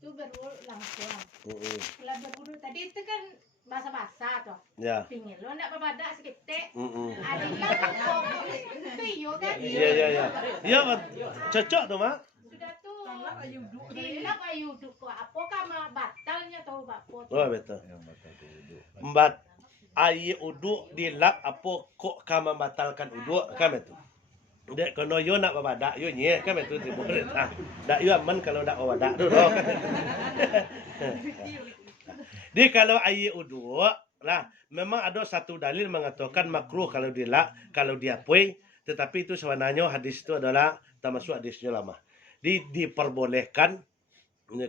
Itu berwudu langsung. Setelah berwudu tadi itu kan basah-basah tuh. Ya. Pingin lo ndak berbadak seketik. Ada kok itu iyo kan. Iya. Iya, cocok tuh, Mak. Sudah tuh. Dilap ayu duk kok apa kama batalnya tahu Pak Pot. Oh, betul. Mbat air uduk dilap apa kok kama batalkan uduk kan betul. Dek kono yo nak babadak yo nye kan betul timbul ah. Dak yo aman kalau dak babadak tu doh. Di kalau air uduk lah memang ada satu dalil mengatakan makruh kalau dilap kalau diapui, tetapi itu sebenarnya hadis itu adalah termasuk hadisnya lama. Diperbolehkan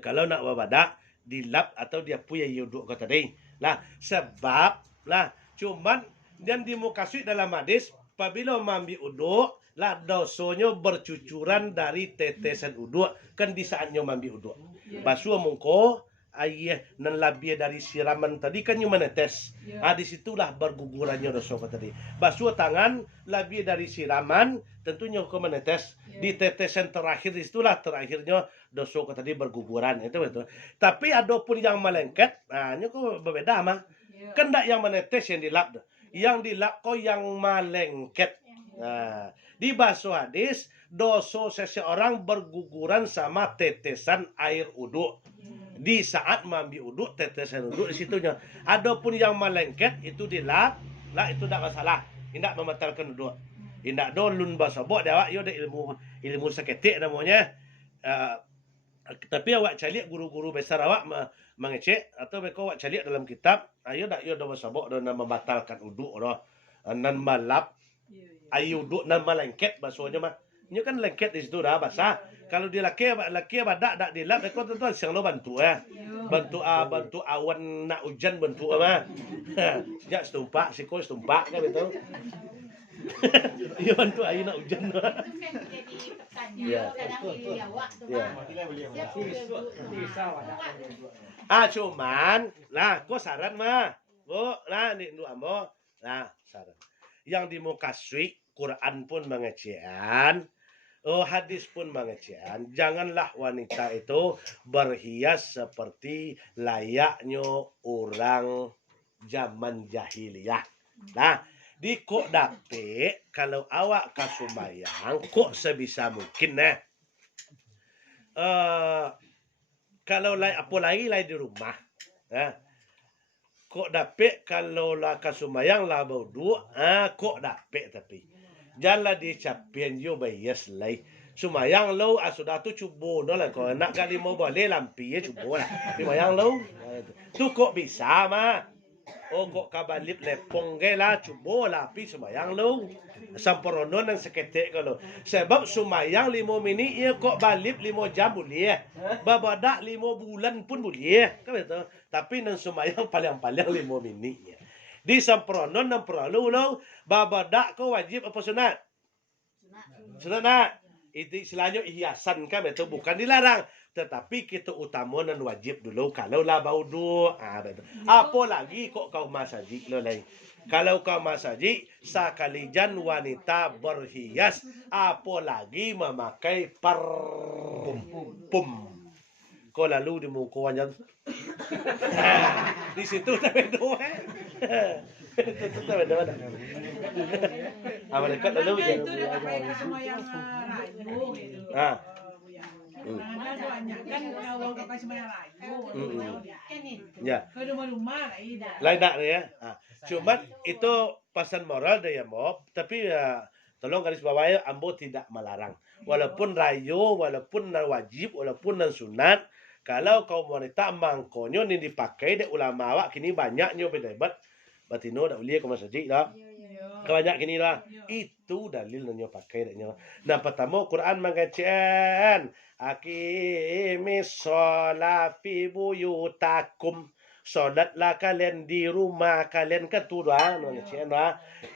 kalau nak babadak dilap atau diapui air uduk kata tadi. Lah sebab lah cuman dan dimukasih dalam hadis apabila mambi uduk lah dosanya bercucuran dari tetesan uduk kan di saatnya mambi uduk. Basuh mungko air nan labia dari siraman tadi kan yang menetes. Di situlah bergugurannya dosa tadi. Basuh tangan labia dari siraman tentunya kau menetes. Di tetesan terakhir disitulah terakhirnya dosa tadi berguguran itu betul. Tapi adapun yang melengket, ini kok berbeda mah. Kan tak yang menetes yang dilap. Yang dilap kok yang melengket. Nah, di basuh hadis dosa seseorang berguguran sama tetesan air uduk. Di saat mambi uduk tetesan uduk di situnya. Adapun yang melengket itu dilap, lah itu tak masalah. Tidak membatalkan uduk. Tidak dolun basabok dia awak yo ada ilmu seketik namanya. Tapi awak cari guru-guru besar awak mengecek atau mereka awak cari dalam kitab ayo dak yo do sabok do membatalkan uduk doh nan malap ayo uduk nan melengket basuhnya mah ini kan lengket di situ dah basah kalau dia laki badak dak dilap mereka tentu siang lo bantu bantu awan nak hujan bantu mah sejak setumpak siko setumpak kan betul. Iya bantu air nak hujan. Itu kan jadi pertanyaan kadang dijawab tuh Pak. Cuman lah kok saran mah bu lah ni nu ambo lah saran yang dimukaswi Quran pun mengecehan hadis pun mengecehan janganlah wanita itu berhias seperti layaknya orang zaman jahiliyah. Nah di kok dapet kalau awak kasumayang kok sebisa mungkin kalau apa lagi di rumah kok dapet kalau lah kasumayang lah baudu kok dapet tapi janganlah dicapian yo bayas lai sumayang lo sudah tu cubo no lah kalau nak kali mau boleh lampi cubo lah sumayang lo tu kok bisa mah. Kok kabalip lepong gela cubo lapi sumayang lo samporono nang seketek kalau sebab sumayang 5 minit ya kok balip 5 jam boleh babadak 5 bulan pun boleh kan betul tapi nang sumayang paling-paling 5 minit ya di samporono nang perlu lo babadak kau wajib apa sunat sunat itu istilahnya hiasan kan betul bukan dilarang tetapi kita utamakan wajib dulu kalau lah baudu betul. Apalagi kok kau masajid lo lain. Kalau kau masajid sakalijan wanita berhias apalagi memakai parfum. Kau lalu di muka di situ tak bedo itu tak bedo ada. Mereka lalu itu dia pakai kasumayang rayu. Banyak kan kalau pakai semayang rayu. Ya. Ke rumah-rumah lain tak ya. Cuman itu pesan moral dia mau, tapi tolong garis bawahi ambo tidak melarang. Walaupun rayu, walaupun wajib, walaupun sunat, kalau kaum wanita mangkonyo ni dipakai dek ulama awak kini banyaknya bedebat. Batino dak boleh ke masjid dah. Kebanyak kini lah. Itu dalil nanya pakai deknya. Nah pertama Quran mengatakan aqimis shalah fi buyutakum. Solatlah kalian di rumah kalian kedua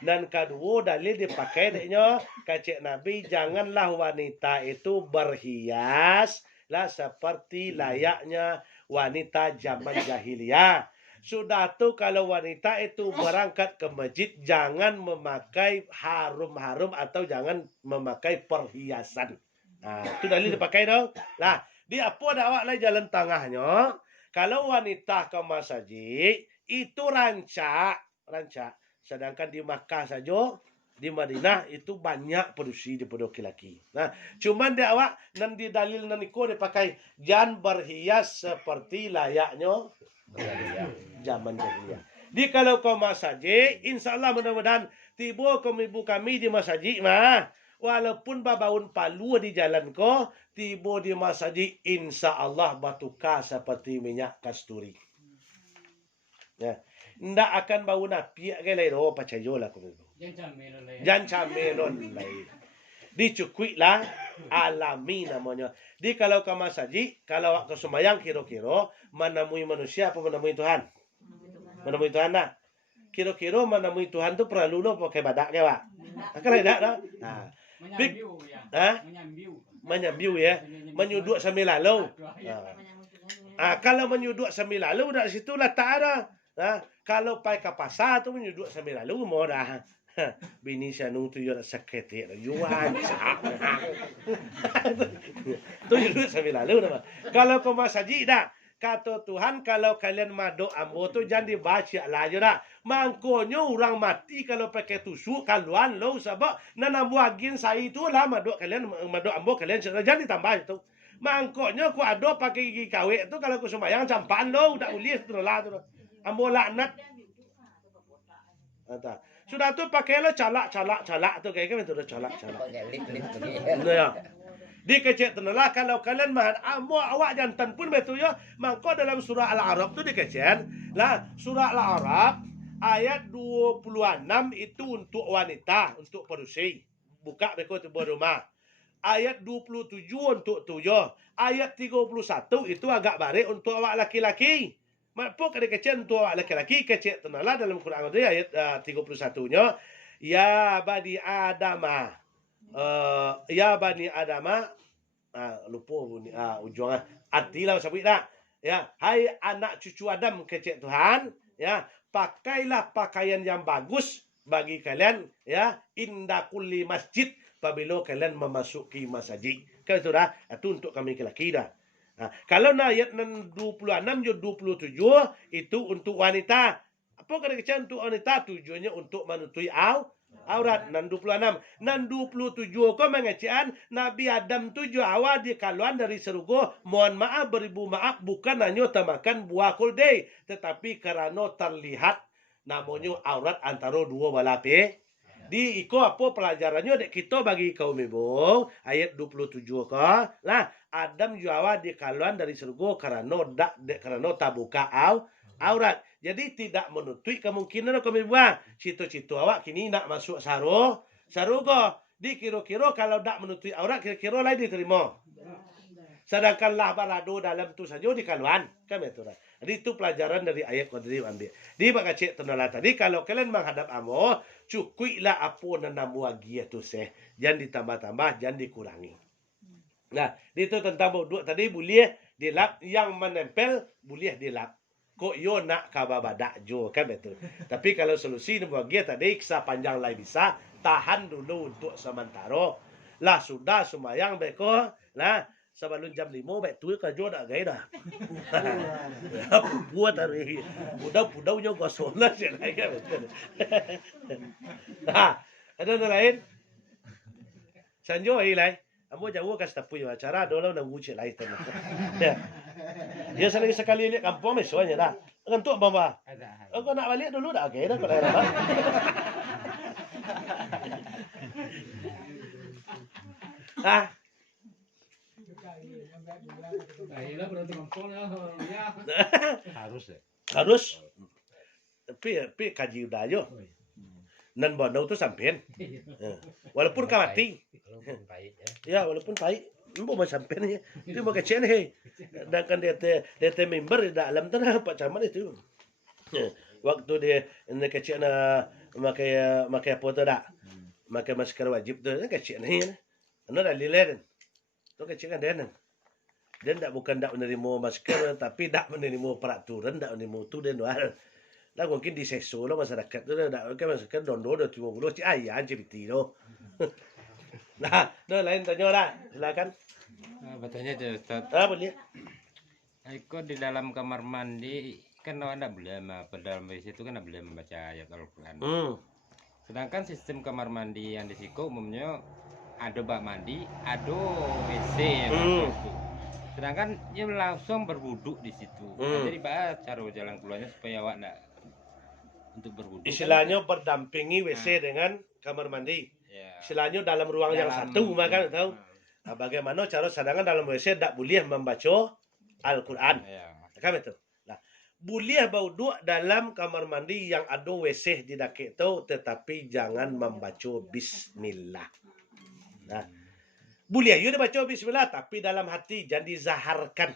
dan kedua dalil dipakai deknya kacik Nabi janganlah wanita itu berhias lah seperti layaknya wanita zaman jahiliyah. Sudah tuh kalau wanita itu berangkat ke masjid jangan memakai harum-harum atau jangan memakai perhiasan. Nah, itu dalil dipakai dong. Lah, Di apa dah awak lai jalan tengahnya? Kalau wanita ke masjid itu rancak. Sedangkan di Makkah saja, di Madinah itu banyak produksi daripada laki-laki. Nah, cuman dia awak nan di dalil nan iko dia pakai jangan berhias seperti layaknya zaman jahiliyah. Di kalau kau masjid, insyaallah mudah-mudahan tiba ibu kami di masjid mah. Walaupun babaun palu di jalan ko, tiba di masjid insyaallah batuka seperti minyak kasturi. Ya. Ndak akan bau napi ke lai ro pacayo lah ko. Jangan camelon lai. Dicukui lah alami namanya. Di kalau ke masjid, kalau ke sembahyang kira-kira menemui manusia apa menemui Tuhan? Menemui Tuhan lah. Kira-kira menemui Tuhan tu perlu lo pakai badak ke Pak? Kalau tidak dah. Nah. Menyambiu ya. Menyuduk sambil lalu. Kalau menyuduk sambil lalu dari situ lah tak ada. Kalau pai ke pasar tu menyuduk sambil lalu mau dah. Bini sanung tu yo sakit ya. Yuan sak. Tu menyuduk sambil lalu nama. Kalau ke masjid dah. Kata Tuhan kalau kalian madok ambo tu jangan dibaca lah je dah. Mangkonyo orang mati kalau pakai tusuk kaluan lo sebab nanam buagin saya itu lah madok kalian madok ambo kalian jangan ditambah itu. Mangkonyo ku ada pakai gigi kawek tu kalau ku sembahyang campaan lo dak ulis tu lah tu. Ambo laknat. Sudah tu pakai lo calak tu kayak gitu dah calak. Ya. Di kecek tenalah kalau kalian mahan awak jantan pun betul ya. Mangko dalam surah Al-A'raf tu dikecek lah surah Al-A'raf ayat 26 itu untuk wanita untuk produksi buka beko tu rumah. Ayat 27 untuk tuyul. Ayat 31 itu agak barik untuk awak laki-laki. Mampu kada kecek untuk awak laki-laki kecek tenalah dalam Quran tu ayat 31-nya ya bani Adamah. Ya bani Adama lupa bunyi ujungnya artilah sabit dah ya hai anak cucu Adam kecek Tuhan ya pakailah pakaian yang bagus bagi kalian ya inda kulli masjid apabila kalian memasuki masjid kan itu dah itu untuk kami laki-laki dah. Kalau ayat 26 je 27 itu untuk wanita apa kata kecek untuk wanita tujuannya untuk menutupi aurat nan 26 nan 27 ko mengecean Nabi Adam tujuh awal dia kaluan dari surga mohon maaf beribu maaf bukan hanya tamakan buah kulde tetapi kerana terlihat namanya aurat antara dua belah pihak. Di iko apa pelajarannya dek kita bagi kaum ibu ayat 27 ko lah Adam jawa di kaluan dari surga kerana tak buka aurat. Jadi tidak menutup kemungkinan kaum ibu cito-cito awak kini nak masuk sarugo. Di kira-kira kalau tak menutup aurat kira-kira lain diterima. Sedangkan lah barado dalam tu saja di kaluan kan betul. Jadi itu pelajaran dari ayat qadri ambil. Di baka cek tenala tadi kalau kalian menghadap amo cukuilah apa nanamu lagi itu jangan ditambah-tambah jangan dikurangi. Nah, itu tentang bodoh tadi boleh dilap yang menempel boleh dilap. Kok yo nak kababadak jo kan betul. Tapi kalau solusi bahagia tadi kisah panjang lain bisa tahan dulu untuk sementara. Lah sudah sembahyang beko lah sebelum jam 5 baik tu kerja dak gai dah. Buat hari. Pudau nyo gosong lah je lah kan betul. Ada lain? Sanjo lai. Ambo jauh kas tapu yo acara dolo nang uci lai tu. Dia sekali lihat kampung misalnya dah. Ngantuk bapa. Kau nak balik dulu dah okey dah kalau dah. Harus. Tapi kaji udah aja. Nan bodoh tu sampean. Walaupun kau mati. Ya walaupun pahit. Embo mau sampai ni. Dia mau kecil ni. Dan kan dia member di dalam tanah Pak Camat itu. Waktu dia kecil na makai apa tu dak? Makai masker wajib tu kecil ni. Anu dah lilen. Tu kecil kan dia. Dia tak bukan tak menerima masker tapi tak menerima peraturan, tak menerima tu dan luar. Lah mungkin di seso lah masyarakat tu dak kan masker dondo 50 cik ayah GPT tu. Nah, lain tanya lah. Silakan. Bertanya aja Ustaz. Boleh. Iko di dalam kamar mandi kan anda boleh dalam WC itu kan boleh membaca ayat Al-Quran. Sedangkan sistem kamar mandi yang di situ umumnya ada bak mandi, ada WC yang itu. Sedangkan dia langsung berwuduk di situ. Jadi bah cara jalan keluarnya supaya awak nak untuk berwuduk. Istilahnya berdampingi WC dengan kamar mandi. Ya. Istilahnya dalam ruang yang satu, maka tahu. Nah, bagaimana cara sedangkan dalam WC tidak boleh membaca Al-Quran. Ya. Kan itu. Nah, boleh berwuduk dalam kamar mandi yang ada WC di dekat itu, tetapi jangan membaca Bismillah. Nah, boleh you baca Bismillah, tapi dalam hati jangan dizaharkan.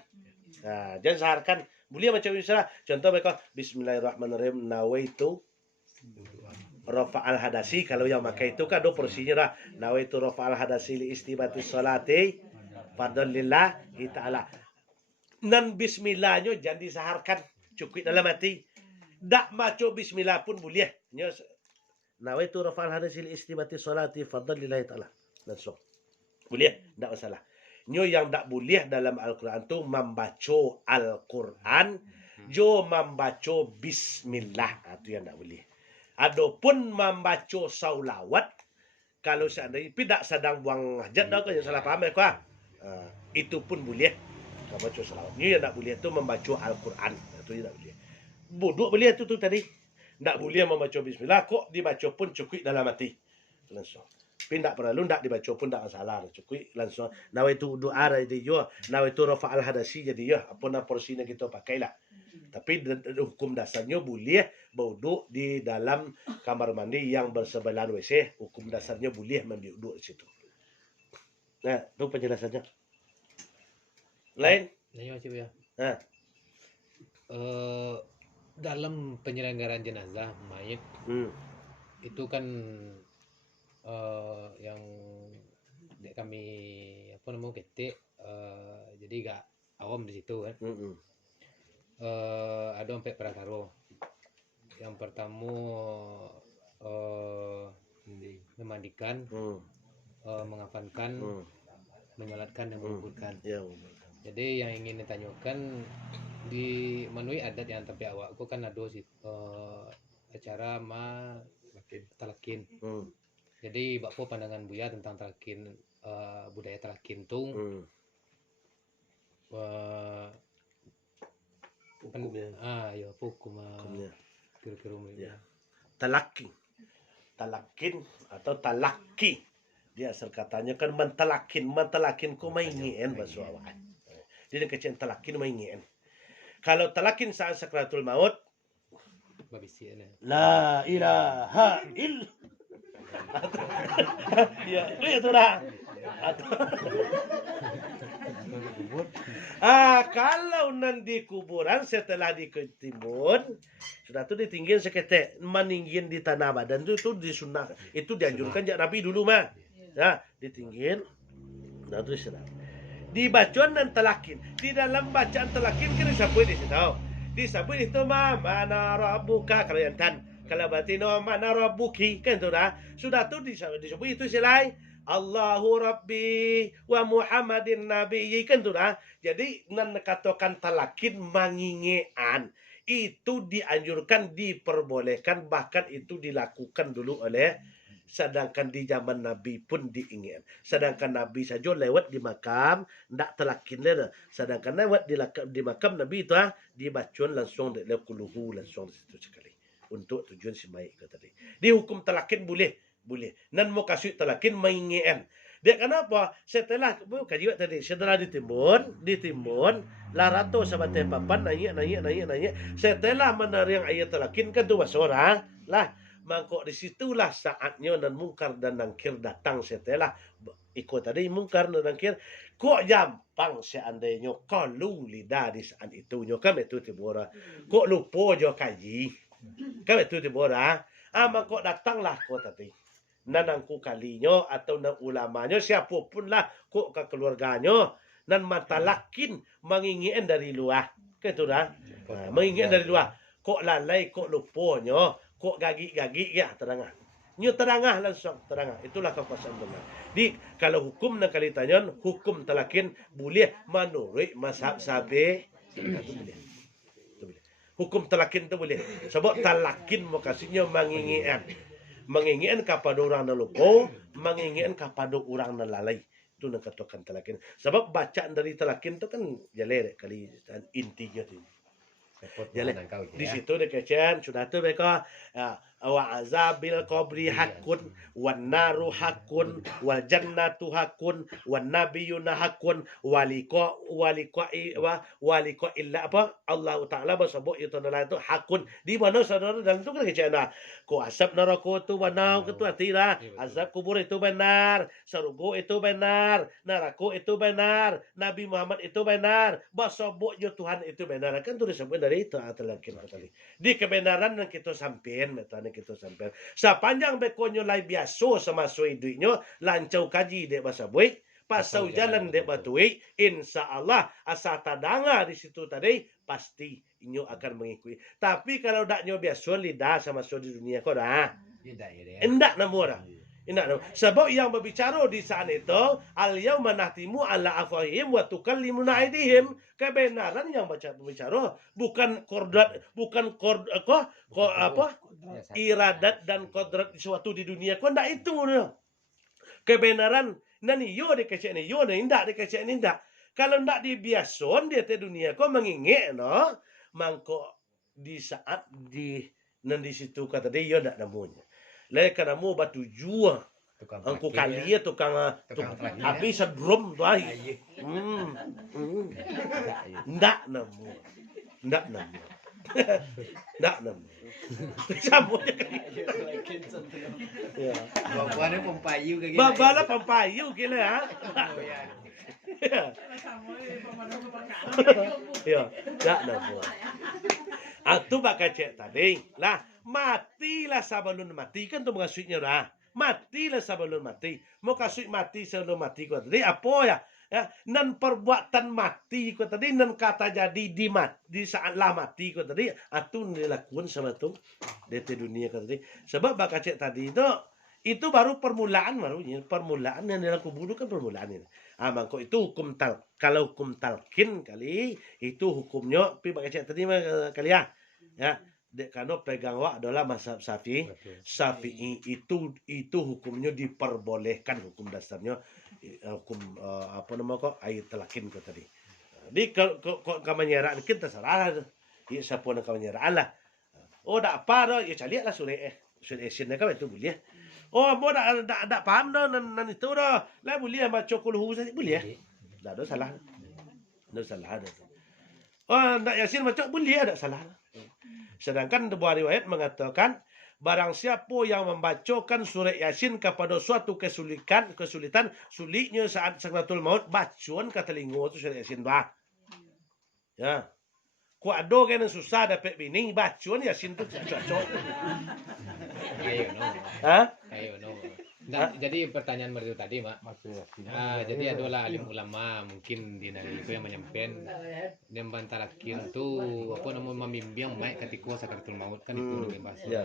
Nah, jangan zaharkan. Boleh baca Bismillah. Contoh mereka Bismillahirrahmanirrahim. Nawaitu rafa'al hadasi. Kalau yang pakai itu kan ada porsinya lah. Nawaitu rafa'al hadasi li istibati sholati fadlillah ta'ala. Nan Bismillahnya jangan dizaharkan. Cukup dalam hati. Tak baca Bismillah pun boleh. Nawaitu rafa'al hadasi li istibati sholati fadlillah ta'ala. Langsung. Boleh, tidak masalah. Nyo yang tak boleh dalam Al-Quran tu membaca Al-Quran, jo membaca Bismillah, itu yang tak boleh. Adapun membaca saulawat, kalau seandainya tidak sedang buang hajat, dah kan yang salah faham ya, itu pun boleh. Membaca saulawat. Nyo yang tak boleh tu membaca Al-Quran, itu yang tak boleh. Bodoh boleh tu tadi. Tak boleh membaca Bismillah, kok dibaca pun cukup dalam hati. Langsung. Tapi tak perlu, tak dibaca pun tak masalah. Cukup langsung. Nawaitu doa jadi yo, nawaitu rafa'al hadasi jadi yo. Apa nak porsinya kita pakailah. Tapi hukum dasarnya boleh berwuduk di dalam kamar mandi yang bersebelahan WC. Hukum dasarnya boleh berwuduk di situ. Nah, itu penjelasannya. Lain? Nanya Cik ya. Nah. Dalam penyelenggaraan jenazah mayit itu kan yang kami apa namanya ketik jadi gak awam di situ kan. Ada empat perkara. Yang pertama memandikan, mengafankan, menyolatkan dan menguburkan. Jadi yang ingin ditanyakan di menui adat yang tapi awakku kan ada acara talakin. Jadi bakpo pandangan Buya tentang talakin, budaya talakin tuh hukumnya. Ya hukumnya. Kira-kira ya. Talakin atau talaki. Dia asal katanya kan mentalakin ku maingin bahasa awak. Dia kecil talakin maingin. Kalau talakin saat sakratul maut, la ilaha illallah. Ya, itu dah. Kalau nanti kuburan setelah diketimbun, sudah tu ditinggiin seketek, meninggiin di tanah badan itu disunah, itu dianjurkan jak Nabi dulu mah. Ya, ditinggiin, nah tu sudah. Di bacaan dan talakin, di dalam bacaan talakin kan disebut di situ. Disebut itu mana rabbuka kalau yang tan. Kalau berarti no mana rabbuki kan tu dah. Sudah tu disebut itu silai Allahu Rabbi wa Muhammadin Nabi kan tu dah. Jadi nan katakan talakin mangingean itu dianjurkan, diperbolehkan, bahkan itu dilakukan dulu oleh, sedangkan di zaman Nabi pun diingin. Sedangkan Nabi saja lewat di makam ndak talakin le. Sedangkan lewat di makam Nabi itu dibacakan langsung dari kuluhu langsung di situ sekali. Untuk tujuan si baik ke tadi. Di hukum talakin boleh. Nan mau kasih talakin maingin. Dia kenapa? Setelah kaji tadi, setelah ditimbun, larato sama tempapan nanya. Setelah menerima ayat talakin kan tu basora lah. Mangkok di situlah saatnya dan mungkar dan nangkir datang setelah ikut tadi mungkar dan nangkir. Kok gampang seandainya kalau lidah di saat itu nyokam itu tibora. Kok lupa jo kaji. Kan itu tibora. Mangkok datanglah kok tadi. Nanangku kalinya atau nang ulamanya siapapun lah kok ke keluarganya nan matalakin mengingin dari luar. Kan itu dah. Mengingin dari luar. Kok lalai kok lupanya. Kok gagi ya terang. Nyo terangah langsung, terangah. Itulah kekuasaan benar. Di kalau hukum nak kali tanya, hukum talakin boleh menurut mazhab Syafi'i. Itu boleh. Itu boleh. Hukum talakin itu boleh. Sebab talakin makasihnya menginginkan. Menginginkan kepada orang yang lupa, menginginkan kepada orang yang lalai. Itu nak katakan talakin. Sebab bacaan dari talakin itu kan jalan kali intinya tu. Jalan. Di situ dikatakan sudah tu mereka wa azabil qabri hakun wan naru hakun wal jannatu hakun wan nabiyuna hakun walika illa apa Allah Taala bersebut itu adalah itu hakun di mana saudara dalam itu kan kecana ko asap neraka itu benar itu artinya azab kubur itu benar surga itu benar neraka itu benar Nabi Muhammad itu benar bersebut Tuhan itu benar kan itu disebut dari itu atalakin tadi di kebenaran yang kita sampein kita sampai. Sepanjang bekonyo lai biasa semasa hidupnya lancau kaji dek bahasa buik, pasau jalan dek batuik, insya Allah asal tadanga di situ tadi pasti inyo akan mengikuti. Tapi kalau dak nyo biasa lidah sama di dunia kau dah. Endak namu dah. Sebab yang berbicara di saat itu al-yauma nahtimu ala afwahihim wa tukallimuna aydihim. Kebenaran yang berbicara bukan iradat dan kodrat sesuatu di dunia kau ndak itu. Kebenaran nani yo dikecek ni yo ni ndak dikecek ni ndak. Kalau ndak dibiason dia te dunia kau mengingik no mangko di saat di situ kata dia yo ndak namunya. Lai kana mo batu jua. Angku kali ya tukang habis sedrum tu ai. Ndak nemu. Ndak nemu. Ndak nemu. Sambut ya. Bawa pempayu kayak gini. Babala pempayu gila ha. Ya, ndak nemu. Atu bakal cek tadi. Lah, matilah sebelum mati kan tu maksudnya dah. Matilah sebelum mati. Mau kasih mati sebelum mati kau tadi apa ya? Ya, nan perbuatan mati kau tadi nan kata jadi di saat lah mati kau tadi atu dilakukan sama tu di dunia kau tadi. Sebab bakal cek tadi itu baru permulaan yang dilakukan bunuh kan permulaan ini. Mangko itu hukum kalau hukum talqin kali itu hukumnya pi bakal cek tadi kali ya. Ya, karena pegang adalah mazhab Syafi'i itu hukumnya diperbolehkan hukum dasarnya hukum apa nama kok ayat talakin kok tadi. Di kok kemenyeran kita terserah. Ya siapa nak kemenyeran lah. Oh dak apa dah ya cari lah surah Asin kan itu boleh. Oh mau dak paham dah nan itu dah. Lah boleh baca kulhu saja boleh. Dak ada salah. Dak salah dah. Oh ndak Yasin baca boleh dak salah. Sedangkan sebuah riwayat mengatakan barang siapa yang membacakan surah Yasin kepada suatu kesulitan sulitnya saat sakratul maut bacuan ke telinga tu surah Yasin bah. Ya. Ku ada kan susah dapat bini bacuan Yasin tu cocok. Ayo no. Nah, jadi pertanyaan itu tadi, Mak. Jadi adalah alim ulama mungkin di negeri itu yang menyampaikan yang bantarakin tu apa namanya membimbing mak ketika sakratul maut kan itu lebih bahas. Ya.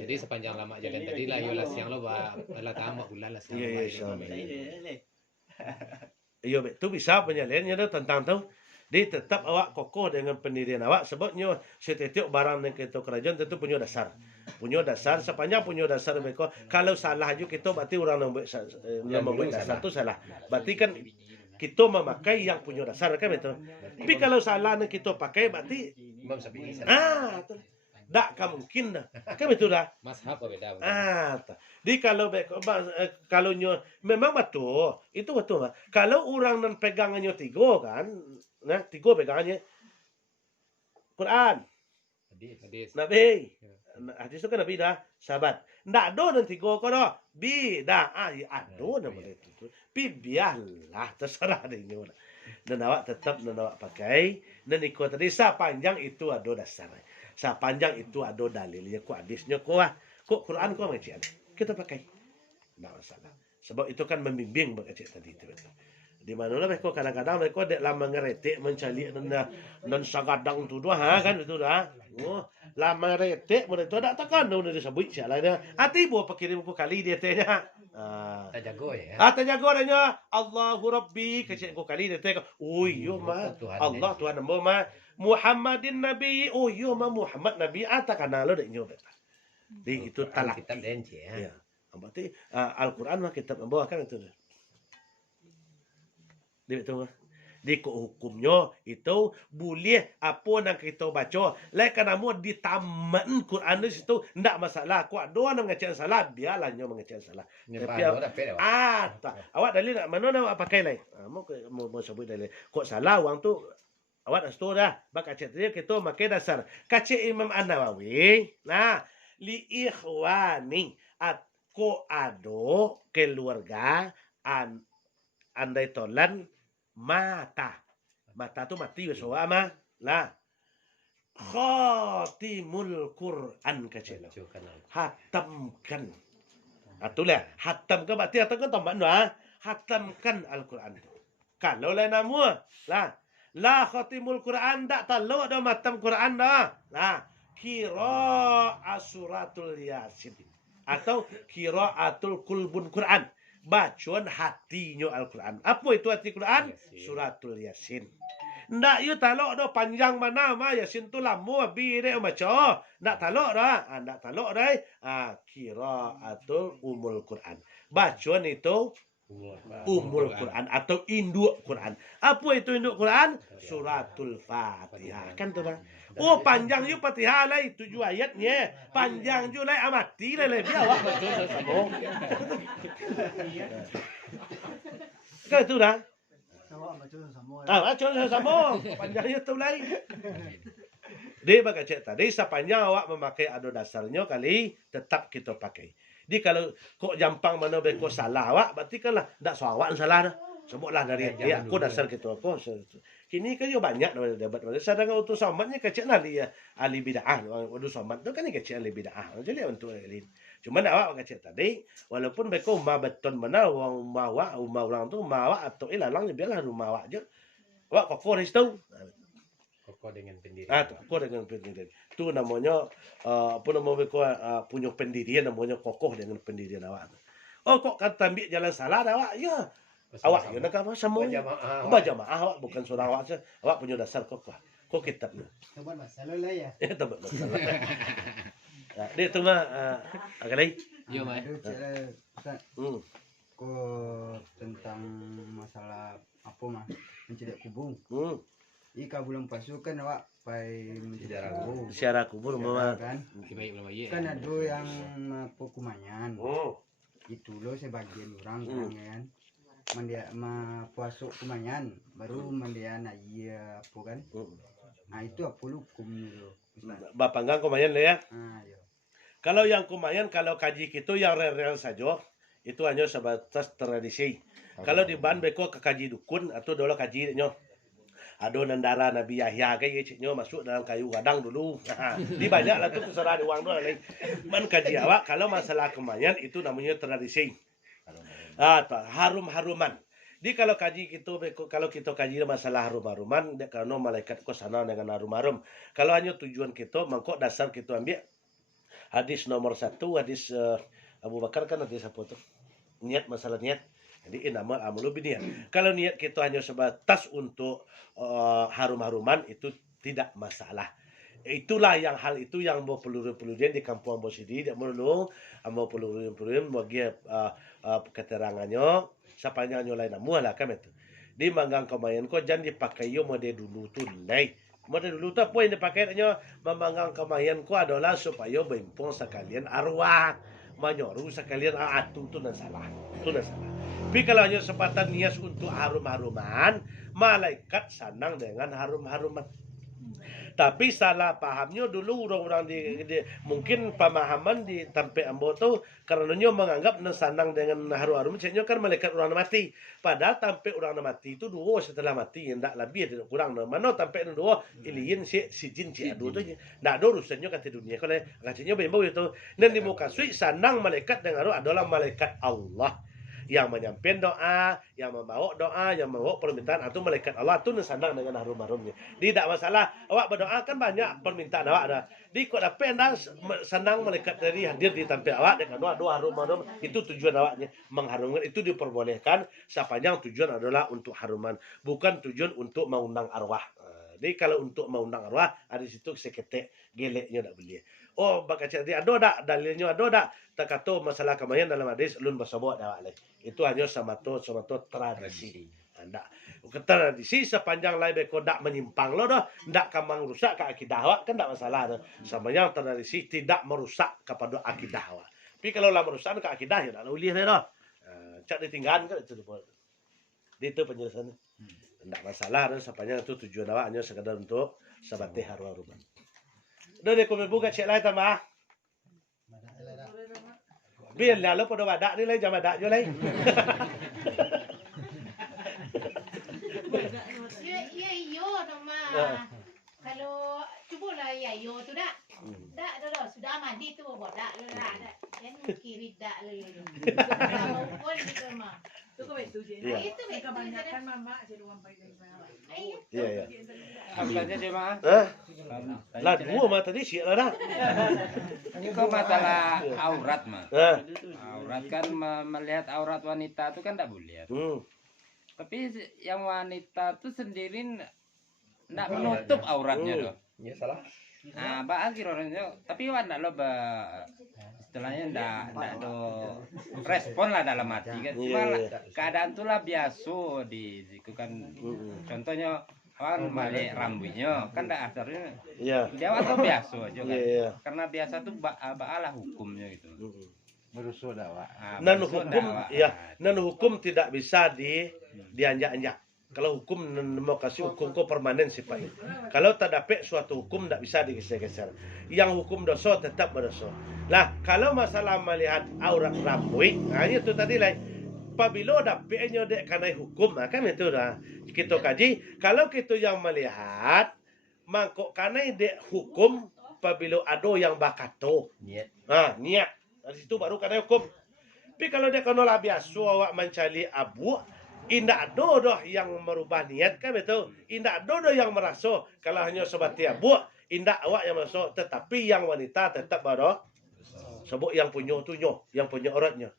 Jadi sepanjang lama jalan tadi lah yola siang lo bala tamak bulan lah siang. Iya, itu bisa penyalinnya tentang tu. Dia tetap awak kokoh dengan pendirian awak sebabnya setiap barang yang kita kerajaan tentu punya dasar. Punya dasar sepanjang punya dasar mereka kalau salah juga kita berarti orang yang membuat dasar tu salah. Berarti kan kita memakai yang punya dasar kan itu. Tapi kalau salah yang kita pakai berarti tak mungkin dah. Kan betul dah. Mazhab beda. Di kalau memang betul, itu betul. Kalau orang nan pegangannya tiga kan, nah tiga pegangannya Quran, hadis, Nabi. Hadis itu kan Nabi dah, sahabat. Ndak ada nan tiga kau dah. Ada nama itu. Biarlah terserah dia. Dan awak tetap awak pakai dan ikut tadi sepanjang itu ada dasarnya. Sepanjang itu ada dalilnya, kok hadisnya kok Quran kok mengaji. Kita pakai. Tidak masalah. Sebab itu kan membimbing mengaji tadi itu. Di mana lah mereka kadang-kadang mereka dek lama ngeretik mencari dan sagadang tu dua kan itu dah. Oh, lama ngeretik mereka tak takkan dah disebut sialah dia. Ati buat pakirim ku kali dia tanya. Tak jago ya. Tak jago adanya Allahu Rabbi kecik ku kali dia tanya. Oh yo mah Allah Tuhan ambo mah Muhammadin Nabi. Oh yo mah Muhammad Nabi tak kenal lo dek nyoba. Di itu talak. Kitab DNC ya. Ya. Berarti Al-Quran mah kitab ambo kan itu. Dia betul di hukumnya itu boleh apa yang kita baca lain mu di taman Quran itu ndak masalah kuat doa nak mengecek salah biarlah nyo mengecek salah tapi awak dalil nak mana nak pakai lain mau sebut dalil kok salah wang tu awak dah setuju dah bak cek dia kita pakai dasar kacik Imam An-Nawawi nah li ikhwani ko ado keluarga andai tolan mata tu mati so ama lah khatimul Quran kecil hatamkan atulah hatamkan berarti hatamkan tambah hatamkan Al-Quran kalau lain nama la khatimul Quran tak tahu dah matam Quran dah qira'a suratul yasin atau qira'atul kulbun Quran bacaan hatinya Al-Quran. Apa itu hati Quran? Suratul Yasin. Ndak you talok dah panjang mana mah Yasin tu lama bi dia baca. Ndak talok dah. Ndak talok dah. Qiraatul umul Quran. Bacaan itu umul Quran atau induk Quran. Apa itu induk Quran? Suratul Fatihah. Kan tu dah. Oh panjang you Fatihah lah 7 ayatnya. Panjang you lah amati lah biar awak baca sama. Kan itu dah. Baca sama. Panjangnya tu lain. Dia bakal cek tadi sepanjang awak memakai ado dasarnya kali tetap kita pakai. Jadi kalau kok jampang mana beko salah awak berarti kan lah ndak so awak salah dah. Sebutlah dari dia aku dasar kita aku. Kini kan yo banyak debat. Sedangkan untuk somatnya kecil ahli bid'ah. Untuk somat tu kan kecil ahli bid'ah. Jadi untuk lain. Cuma awak kecil tadi walaupun beko umah beton mana umah orang tu umah awak atau ilalang biarlah rumah awak je. Awak kokoh di situ. Kokoh dengan pendirian. Kokoh dengan pendirian. Itu namanya apa nama beko punya pendirian namanya kokoh dengan pendirian awak. Oh kok kata ambil jalan salah dah awak? Ya. Awak yo nak apa sama berjamaah awak bukan surah awak saja. Awak punya dasar kokoh. Kok kitabnya. Tempat masalah lah ya. Tempat masalah. Dia tu mah agak lain. Yo mai. Kok tentang masalah apa mah mencari kubung. Ika bulan puasa kan awak pai mencari kubung. Secara kubur mah kan. Kan ada yang pekumayan. Itu loh sebagian orang kan. Mandia puasa kumayan baru mandia na iya apa kan. Nah itu apa hukum dulu. Bapak enggak kumayan lah ya. Iya. Kalau yang kumayan kalau kaji kita yang real saja itu hanya sebatas tradisi. Kalau di ban beko ke kaji dukun atau dulu kaji nyo. Ado nandara Nabi Yahya kayak ciknya masuk dalam kayu gadang dulu. Di banyak lah tu keserah di uang dulu lain. Man kaji awak kalau masalah kumayan itu namanya tradisi. Harum-haruman. Di kalau kaji kita kalau kita kaji masalah harum-haruman karena malaikat ko sana dengan harum-harum. Kalau hanya tujuan kita mangkok dasar kita ambil hadis nomor 1 hadis Abu Bakar kan hadis apa tu? Niat masalah niat. Jadi inamal amalu biniat. Kalau niat kita hanya sebatas untuk harum-haruman itu tidak masalah. Itulah yang hal itu yang mau peluru-pelurian di kampung Ambo Sidi dia perlu mau peluru-pelurian bagi keterangannya sepanjangnya lain namulah kan itu di manggang kemayan ko jangan dipakai yo mode dulu tu lai mode dulu tu apa yang dipakainya memanggang kemayan ko adalah supaya bempong sekalian arwah menyoru sekalian atu tu dan salah tapi kalau hanya sepatan niat untuk harum-haruman malaikat senang dengan harum-haruman. Tapi salah pahamnya dulu orang-orang di mungkin pemahaman di Tampe Ambo tu karenanya menganggap senang dengan harum-harum ceknya kan malaikat orang mati. Padahal Tampe orang mati itu dua setelah mati yang tak lebih tidak kurang. Mana Tampe dua iliin si jin si adu tu. Nak ada urusannya kata dunia kalau katanya bimbo itu. Dan di muka sui senang malaikat dengan adalah malaikat Allah. yang menyampaikan doa, yang membawa doa, yang membawa permintaan atau malaikat Allah tu senang dengan harum-harumnya. Tidak masalah. Awak berdoa kan banyak permintaan awak ada. Di kok dapat anda senang malaikat dari hadir di tempat awak dengan doa harum-harum, itu tujuan awaknya mengharumkan, itu diperbolehkan sepanjang tujuan adalah untuk haruman, bukan tujuan untuk mengundang arwah. Jadi kalau untuk mengundang arwah ada di situ seketek geleknya tak boleh. Oh, bakal jadi ada tak dalilnya, ada tak? Tak kata masalah kemayan dalam hadis ulun bersobot dah leh. Itu hanya samato tradisi. Anda tradisi sepanjang lai beko dak menyimpang lo dah, dak kamang rusak ke akidah awak kan tak masalah dah. Sepanjang tradisi tidak merusak kepada akidah awak. Tapi kalau lah merusak ke akidah ya tak boleh dah. Cak ditinggalkan kan itu penjelasannya. Tidak masalah dah sepanjang itu tujuan awak hanya sekadar untuk sebatas harum-haruman. Dah dia komen buka cek lai tambah. Biar lah lo pada wadak ni lai jam wadak je lai. Ya iyo nama. Kalau cubalah ya iyo tu dah. Dah sudah mandi tu buat dah dah. Kan kiri dah le. Kalau pun gitu mah. Itu kau itu je. Iya. Itu Kebanyakan mama jadi orang baik dari mana. Iya. Apa saja dia mah? Lah dua mah tadi siap lah dah. Ini kok masalah aurat mah. Aurat kan melihat aurat wanita itu kan tak boleh. Tapi yang wanita tuh sendiri ndak menutup auratnya loh. Ya salah. Nah, akhir orangnya tapi ndak lo istilahnya ndak do respon lah dalam hati kan. Cuma keadaan tuh lah biasa di situ kan. Contohnya kan balik rambutnya kan ndak asalnya. Iya. Dia atau biasa aja kan. Iya. Karena biasa tuh baalah hukumnya gitu. Merusuh dakwah. Nan hukum ya, nan hukum tidak bisa dianjak-anjak. Kalau hukum mau kasih hukum kok permanen sifatnya. Kalau tak dapat suatu hukum tidak bisa digeser-geser. Yang hukum dosa tetap berdosa. Nah, kalau masalah melihat aurat rambut, nah itu tadi lah. Apabila dapatnya dek kanai hukum, kan itu dah kita kaji. Kalau kita yang melihat, mangkok kanai dek hukum, apabila ada yang bakato. Niat. Niat. Dari situ baru kanai hukum. Tapi kalau dia kena biasa awak mencari abu, indak ada dah yang merubah niat kan betul. Indak ada dah yang merasa kalau hanya sebatas abu, indak awak yang merasa. Tetapi yang wanita tetap ada. Sebut yang punya tu yang punya auratnya.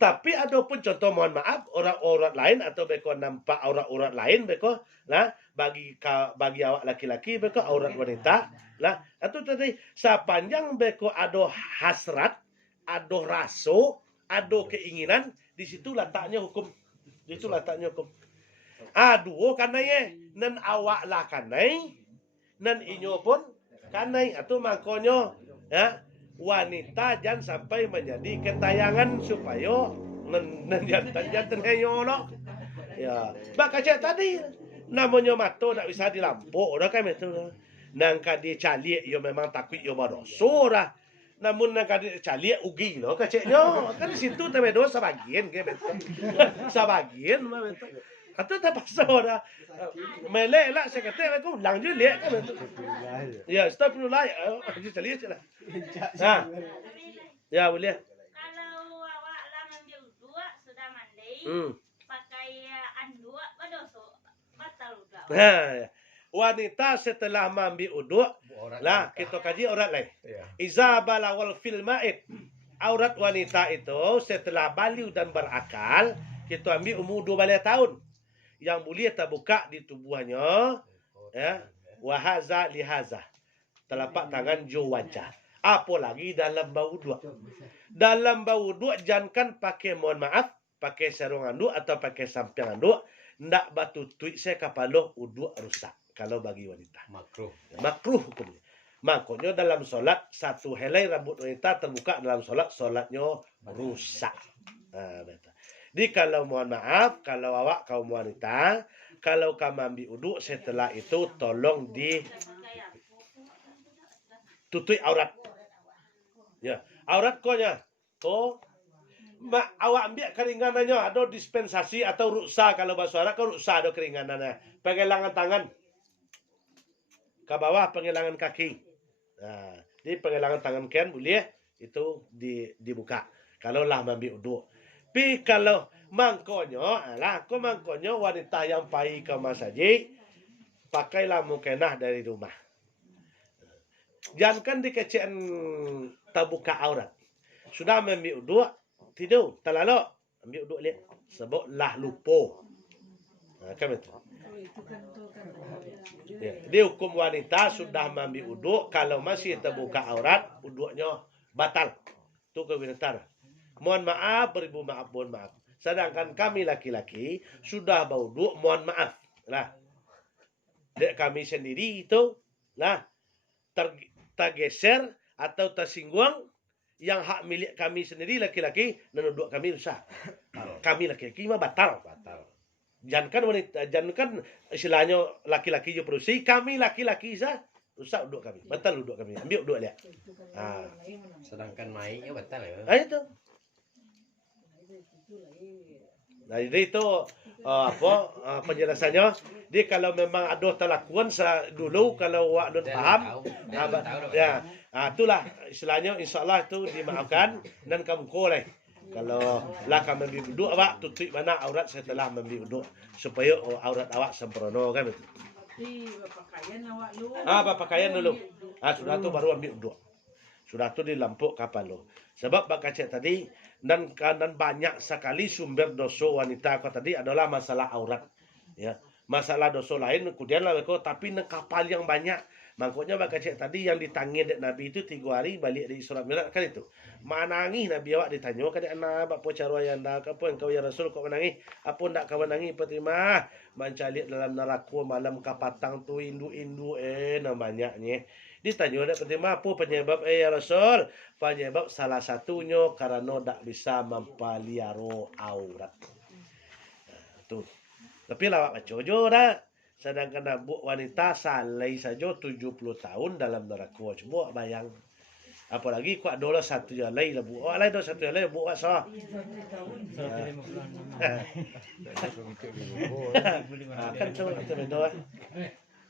Tapi ada pun contoh mohon maaf aurat lain atau beko nampak aurat lain beko nah bagi awak laki-laki beko aurat wanita nah itu tadi sepanjang beko ada hasrat, ada rasa, ada keinginan, di situ letaknya hukum. Di situ letaknya hukum. Aduh kanai nan awak lah kanai nan inyo pun kanai atau makanya ya wanita jangan sampai menjadi ketayangan supaya jantan heyo lo. Ya, baka cak tadi namanya mato tak bisa dilampok dah kan betul. Nang kadi calik yo memang takut yo badoso dah. Namun nang kadi calik ugi lo kaceknya. Kan situ tebe do sebagian ke betul. Sebagian mah betul. Atau tak pasal dah. Melek lah saya kata aku ulang je lek kan betul. Ya, astagfirullah. Jadi calik je lah. Ya boleh. Kalau awak lah ambil dua sudah mandi, pakai anduk berdosa batal udah. Wanita setelah ambil uduk, lah kita kaji aurat lain. Iza balawal fil ma'id. Aurat wanita itu setelah baliu dan berakal, kita ambil umur 12 tahun. Yang boleh terbuka di tubuhnya, ya, wahaza lihaza. Telapak tangan jo wajah. Apalagi dalam bau uduk. Dalam bau uduk jangan pakai mohon maaf, pakai sarung anduk atau pakai samping anduk. Ndak batu tuik saya kepala uduk rusak. Kalau bagi wanita. Makruh hukumnya. Makanya dalam solat, satu helai rambut wanita terbuka dalam solat, solatnya rusak. Betul. Jadi kalau mohon maaf, kalau awak kaum wanita, kalau kamu ambil uduk setelah itu tolong tutup aurat. Ya, aurat konya. Awak ambil keringanannya, ada dispensasi atau ruksa kalau bahasa Arab kan ruksa ada keringanannya. Pengelangan tangan ke bawah, pengelangan kaki. Nah, jadi pengelangan tangan kan boleh itu dibuka. Kalau lah ambil uduk. Tapi kalau Mangkonyo wanita yang pai ke masjid pakailah mukenah dari rumah. Jangan dikecian terbuka aurat. Sudah ambil uduk, tidur, terlalu ambil uduk lihat. Sebab lah lupa. Kan betul. Ya. Dia hukum wanita sudah ambil uduk, kalau masih terbuka aurat, uduknya batal. Itu kebenaran. Mohon maaf, beribu maaf, mohon maaf. Sedangkan kami laki-laki sudah berwuduk, mohon maaf. Lah. Dek kami sendiri itu lah tergeser atau tersinggung yang hak milik kami sendiri laki-laki dan uduk kami rusak. Kami laki-laki mah batal. Jangan wanita, jangan istilahnya laki-laki je berusi, kami laki-laki sah rusak uduk kami. Batal uduk kami. Ambil uduk lihat. Sedangkan naiknya batal ya. Itu. Nah, jadi itu penjelasannya. Dia kalau memang ada terlakuan dulu kalau wak don paham, ya, itulah istilahnya. Insyaallah itu dimaafkan dan kamu koleh. Kalau lah kamu ambil uduk awak tutup mana aurat setelah ambil uduk supaya aurat awak sempurna kan betul. Pakaian awak lu. Pakaian dulu. Sudah tu baru ambil uduk. Sudah tu dilampuk kapal lo. Sebab bakal cek tadi dan banyak sekali sumber dosa wanita kau tadi adalah masalah aurat. Ya, masalah dosa lain kemudian lah kau tapi ne kapal yang banyak. Makanya bakal cek tadi yang ditangin dek Nabi itu 3 hari balik dari Isra Mi'raj kan itu. Manangi Nabi awak ditanya kan anak apa cara yang dak apa engkau ya Rasul kau menangis? Apa ndak kau menangis Fatimah? Mencalik dalam neraka malam kapatang tu indu-indu banyaknya. Ditanya oleh Fatimah apa penyebab ya Rasul? Penyebab salah satunya karena tak bisa mempelihara aurat. Tuh. Tapi lawak bacojo dah. Sedangkan abu wanita salai saja 70 tahun dalam neraka. Coba bayang. Apalagi kau dolar satu jalai lah bu. Alai dolar satu jalai bu asal. Kan coba kita berdoa.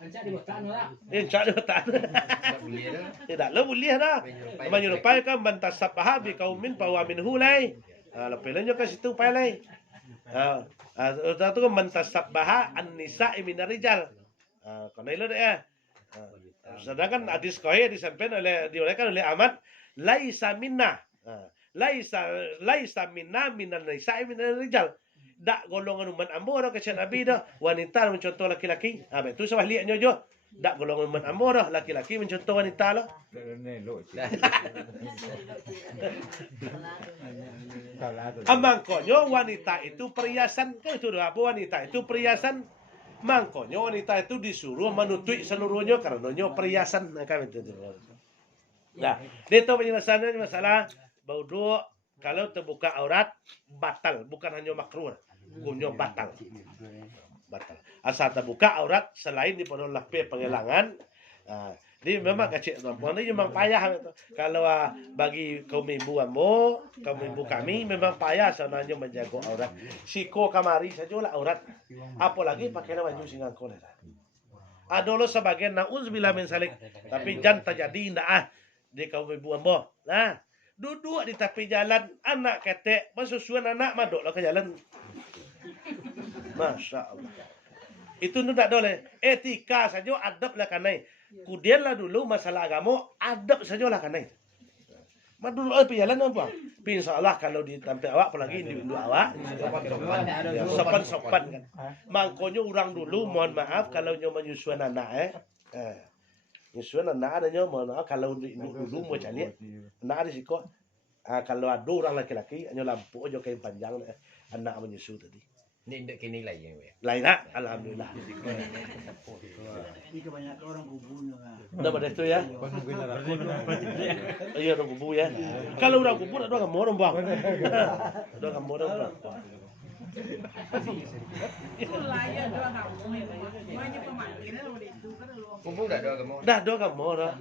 Encak di hutan. Tidak lo boleh dah. Menyerupai kan bantas sapah bi kaumin pawa min hulai. Lepelnya ke situ palai. Itu kan bantas sapah an-nisa min rijal. Karena itu ya. Sedangkan hadis qahih disampaikan diriwayatkan oleh Ahmad laisa minna. Laisa minna minan nisa min rijal. Dak golongan umat ambo dah kata Nabi dah. Wanita mencontoh laki-laki. Itu sebab lihatnya jo. Dak golongan umat ambo dah. Laki-laki mencontoh wanita lah. Mangkonyo wanita itu perhiasan. Kan itu dah apa wanita itu perhiasan. Mangkonyo wanita itu disuruh menutup seluruhnya karena perhiasan. Kan itu. Nah, itu penjelasannya masalah bauduk. Kalau terbuka aurat batal, bukan hanya makruh. Hukumnya batal. Asal terbuka aurat selain di pondok lapis penghilangan. Jadi memang kecil perempuan ini memang payah. Kalau bagi kaum ibu ambo, kaum ibu kami memang payah sebenarnya menjaga aurat. Siko kamari sajalah aurat. Apalagi pakai baju singang koler. Ada lo sebagian nauzubillah min salik. Tapi jangan terjadi indah di kaum ibu ambo. Nah, duduk di tepi jalan, anak ketek, bersusuan anak maduklah ke jalan. Masya Allah. Itu tidak boleh. Etika saja, adab lah kanai. Kemudianlah dulu masalah agama, adab saja lah kanai. Madul pergi jalan apa? Insya Allah kalau ditampil awak, apalagi di windu awak, sopan kan. Makanya orang dulu, mohon maaf kalau nyoba menyusuan anak nyusuan anak adanya mohon maaf kalau dulu mau cari anak ada sih kok. Kalau ada orang laki-laki hanya lampu aja kain panjang anak menyusu tadi. Ini ndak kini lain ya. Lain nak, alhamdulillah. Ini kebanyakan orang kubunya. Udah pada itu ya. Iya orang kubu ya. Kalau orang kubu ada orang orang bang. Ada orang orang bang. Itulah ya doa kamu banyak pemanggilan udah itu kan lu. Kumpul dah doa kamu. Dah doa kamu dah.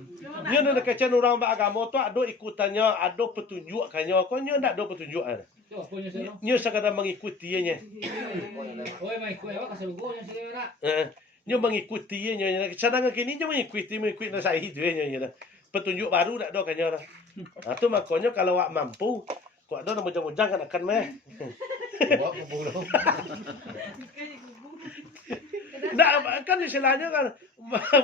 Nya nak kecen orang beragama tu ada ikutannya, ada petunjuk kannya. Kau nya ndak ada petunjuk ada. Nya sekadar mengikuti nya. Oi mengikuti awak kasih lugu nya segera. Nya mengikuti nya. Sedangkan kini nya mengikuti saya itu nya. Petunjuk baru ndak ada kannya dah. Itu makanya kalau awak mampu, kau ada mujang-mujang kan akan meh. Bawa ke pulau. Nggak, kan istilahnya kan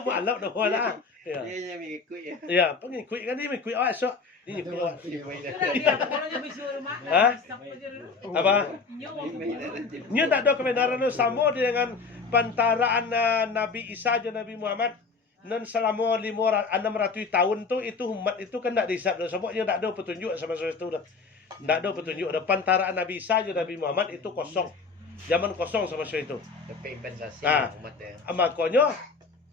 mualaf dah lah. Ya. Dia mengikut ya. Ya, pengikut kan dia mengikut awak sok. Ini ikut awak. Hah? Apa? Nya tak ada kebenaran sama dengan pantaraan Nabi Isa dan Nabi Muhammad. Dan selama 600 tahun tu itu umat itu kan tak dihisap dah. Sebab dia tak ada petunjuk sama sesuatu dah. Tak ada petunjuk dah. Pantaraan Nabi Isa dan Nabi Muhammad itu kosong. Zaman kosong sama sesuatu itu. Tapi impensasi umat ya. Makanya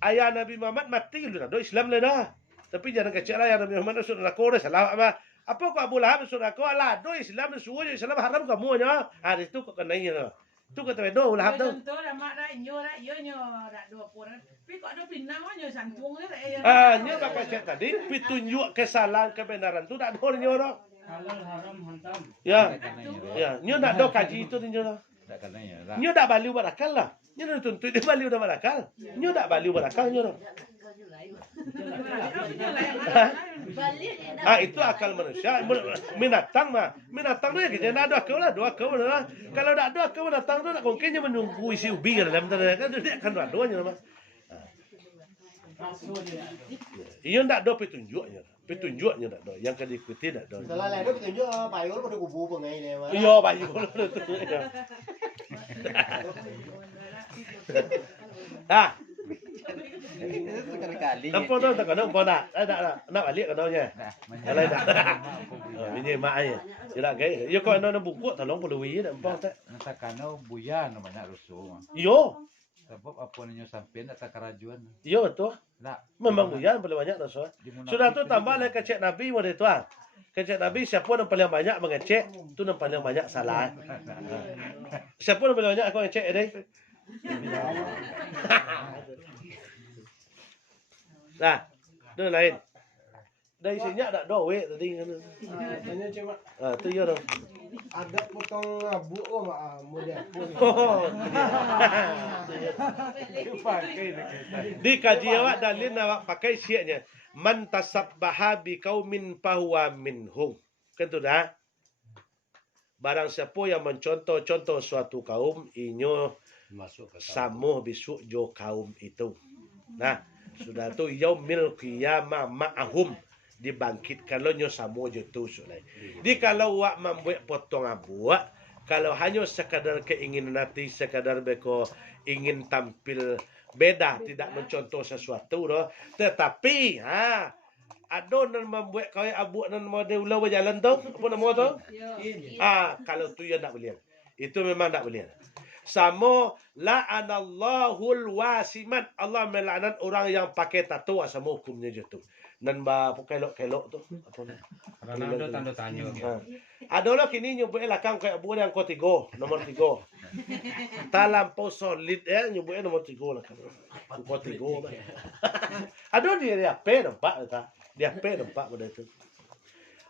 ayah Nabi Muhammad mati lu dah Islam dah. Tapi jangan kecil lah Nabi Muhammad masuk neraka dah salah apa. Apa kau Abu Lahab masuk neraka lah do Islam suruh Islam haram kamu nya. Itu kau kenanya. Itu kata do Lahab tu. Contoh dah mak dah nyo dah yo nyo dak dua pun. Tapi kok ada pinang nyo santung dah ya. Nya bakal cek tadi petunjuk kesalahan kebenaran tu tak ada nyo dah. Halal haram hantam. Ya. Ya, nyo tak ada kaji itu nyo dah. Tak katanya lah. Nyo tak baliu berakal lah. Nyo dah tuntut dia baliu dah berakal. Nyo tak baliu berakal nyo dah. Itu akal manusia. Binatang mah. Binatang tu kerja nak ada akal lah. Dua akal lah. Kalau tak ada akal binatang tu nak mungkinnya menunggu isi ubi kan dalam tanda kan dia akan ada nya mah. Ia tak ada petunjuknya. Petunjuknya tak ada. Yang kena diikuti tak ada. Salah lain tu petunjuk payul pada kubu pengai ni. Iya payul tu. Ah. Nampak tu tak kena pun tak. Nak balik kena nya. Kalau tak. Ini mak ai. Dia gay. Ya kau nak buku tolong pelui nampak tak. Nak kano buyan banyak rusuh. Yo. Sebab apa ninyo sampean tak kerajuan. Yo betul. Nak Memang buyan boleh banyak rusuh. Sudah tu tambah lagi kecek Nabi model tu ah. Kecek Nabi siapa yang paling banyak mengecek, tu yang paling banyak salah. Siapa yang paling banyak aku ngecek ni? Nah, tu lain. Dari sini tak ada weh tadi kan. Tanya cuma Tu ya dah. ada potong abu oh model. Di kaji awak dalil awak pakai syiaknya. Man tasabbaha bi qaumin fahuwa minhum. Kan tu dah. Barang siapa yang mencontoh-contoh suatu kaum, inyo Masuk ke samuh bisuk jo kaum itu. Nah, sudah tu yaumil qiyamah ma'ahum. Dibangkitkan lo nyo samuh jo tu sudah. Di kalau wak membuat potong abu, kalau hanya sekadar keinginan hati, sekadar beko ingin tampil beda, tidak mencontoh sesuatu doh. Tetapi ada nan membuat kau abu nan model ulah berjalan tu, apa nama tu? Kalau tu ya tak boleh. Itu memang tak boleh. Sama la'anallahul wasiman. Allah melaknat orang yang pakai tato sama hukumnya je tu. Dan kelok-kelok tu. Apa ni? Karena ada tanda tanya. Ada lah kini nyebut lakang kayak buat yang kau 3, nomor 3. Talampau solid nyebutnya nomor 3 lah kan. Kau 3. Ada dia apa nampak tak? Dia apa nampak pada itu.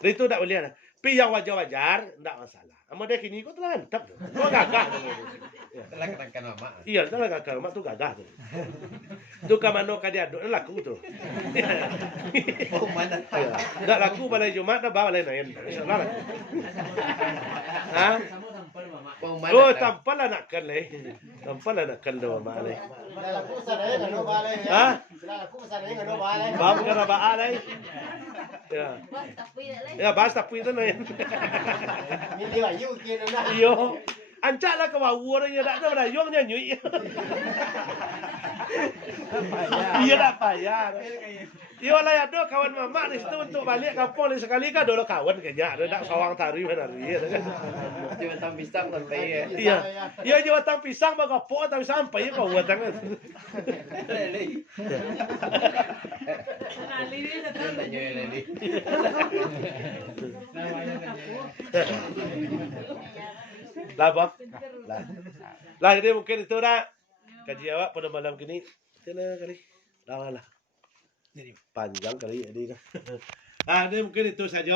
Itu tak boleh lah. Tapi yang wajar-wajar tak masalah. Ama dia kini kau telah mantap tu. Kau gagah tu. telah katakan mama. Iya, telah gagah mak tu gagah tu. Tu ka mano ka dia dok laku tu. Oh mana? Dak laku balai Jumat dah bawa lain lain. Insyaallah. Ha? Oh, tampal lah nak kan leh. Tampal lah nak kan do mak leh. Laku sadaya ngano balai. Ha? Laku sadaya ngano balai. Bab kana ba leh. Ya. Ya, bas tapi tu lain. Mili ayu kira na. Iyo. Ancak lah ke bawah orang yang tak ada berayungnya nyui. Iya tak payah. Iya lah ya do kawan mama di situ untuk balik kampung ni sekali kan dulu kawan kayaknya ada tak sawang tari mana dia kan. Cuma tam pisang sampai ya. Iya. Iya jual tang pisang bang kapok tapi sampai kau buat tangan. Tanya lagi. Lah bang. Lah jadi mungkin itu dah kaji awak pada malam kini. Kena kali. Dah lah. Jadi panjang kali jadi kan. Ini mungkin itu saja.